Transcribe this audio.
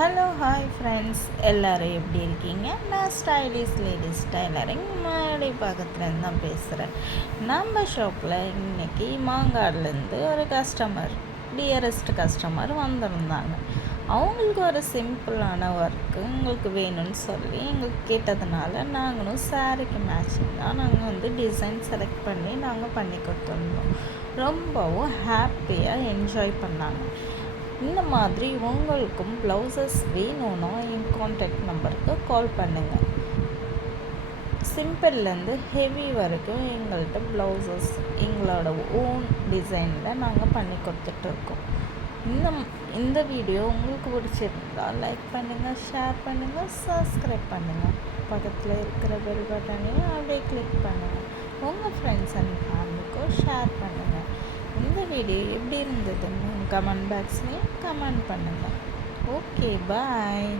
Hello hi friends, எல்லோரும் எப்படி இருக்கீங்க? நான் ஸ்டைலிஷ் லேடிஸ் டைலரிங் மாடி பக்கத்துலேருந்து தான் பேசுகிறேன். நம்ம ஷாப்பில் இன்றைக்கி மாங்காடுலேருந்து ஒரு டியரஸ்ட் கஸ்டமர் வந்திருந்தாங்க. அவங்களுக்கு ஒரு சிம்பிளான ஒர்க்கு உங்களுக்கு வேணும்னு சொல்லி எங்களுக்கு கேட்டதுனால நாங்களும் சாரீக்கு மேட்சிங் தான் நாங்கள் டிசைன் செலக்ட் பண்ணி நாங்கள் பண்ணி கொடுத்துருந்தோம். ரொம்பவும் ஹாப்பியாக என்ஜாய் பண்ணாங்க. இந்த மாதிரி உங்களுக்கும் ப்ளவுசஸ் வேணும்னா என் காண்டாக்ட் நம்பருக்கு கால் பண்ணுங்கள். சிம்பிள்லேருந்து ஹெவி வரைக்கும் எங்கள்கிட்ட ப்ளவுசஸ் எங்களோட ஓன் டிசைனில் நாங்கள் பண்ணி கொடுத்துட்ருக்கோம். இந்த வீடியோ உங்களுக்கு பிடிச்சிருந்தால் லைக் பண்ணுங்கள், ஷேர் பண்ணுங்கள், சப்ஸ்கிரைப் பண்ணுங்கள். பக்கத்தில் இருக்கிற பெல் பட்டனையும் அப்படியே கிளிக் பண்ணுங்கள். உங்கள் ஃப்ரெண்ட்ஸ் அண்ட் ஃபேமிலிக்கும் ஷேர் பண்ணுங்கள். இந்த வீடியோ எப்படி இருந்ததுன்னு கமெண்ட் பாக்ஸ்லேயும் கமெண்ட் பண்ணுங்கள். ஓகே, பாய்.